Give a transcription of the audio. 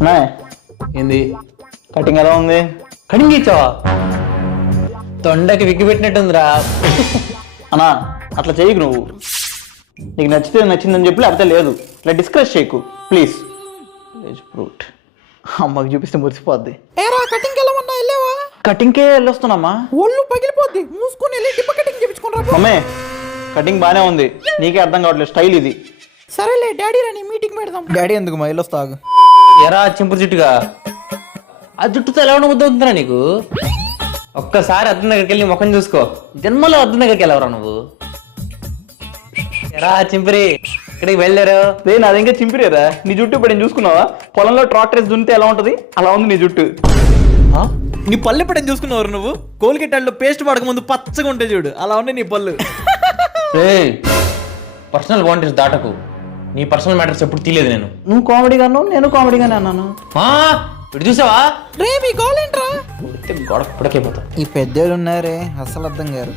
అన్నా ఏంది కటింగ్ ఎలా ఉంది? కటింగ్ ఇచ్చావా? తొండకి విక్కి పెట్టినట్టుందిరా. అన్నా అట్లా చేయకు నువ్వు. నీకు నచ్చితే నచ్చిందని చెప్పి లేకపోతే లేదు. ఇట్లా డిస్కస్ చేయకు ప్లీజ్. ఫ్రూట్ అమ్మకి చూపిస్తే మురిసిపోద్ది. ఏరా కటింగ్ వెళ్ళమన్నా వెళ్ళావా? కటింగ్కే వెళ్ళొస్తున్నామ్మా. ఒళ్ళు పగిలిపోద్ది, మూసుకొని వెళ్ళి డిప్ప కటింగ్ చేయించుకుని రా. మమ్మే కటింగ్ బాగానే ఉంది, నీకే అర్థం కావట్లేదు స్టైల్ ఇది. సరేలే డాడీ రాని మీటింగ్ పెడదాం. డాడీ ఎందుకు మా ఇల్లు వస్తాగు. ఎరా చింపురు జుట్టుగా, ఆ జుట్టుతో ఎలా ఉండబోతుందిరా నీకు? ఒక్కసారి అద్దం దగ్గరికి వెళ్ళి ముఖం చూసుకో. జన్మలో అద్దం దగ్గరికి వెళ్ళవరా నువ్వు? ఎరా చింపిరి, ఇక్కడికి వెళ్ళారు. రే నాది ఇంకా చింపిరేరా. నీ జుట్టు ఇప్పుడు నేను చూసుకున్నావా? పొలంలో ట్రాక్టర్స్ దున్నితే ఎలా ఉంటది అలా ఉంది నీ జుట్టు. నీ పళ్ళు ఎప్పుడైనా చూసుకున్నావు నువ్వు? కోల్గేటాల్లో పేస్ట్ పడక ముందు పచ్చగా ఉంటే చూడు, అలా ఉండే నీ పళ్ళు. పర్సనల్ బౌండరీస్ దాటకు. నీ పర్సనల్ మ్యాటర్స్ ఎప్పుడు తీయలేదు నేను. నువ్వు కామెడీగా అన్నావు, నేను కామెడీగానే అన్నాను. ఇటు చూసావా? రే మీ గోలేంట్రా? గొడవ పుడకైపోతా. ఈ పెద్దోళ్ళు ఉన్నారే అసలు అర్థం గారు.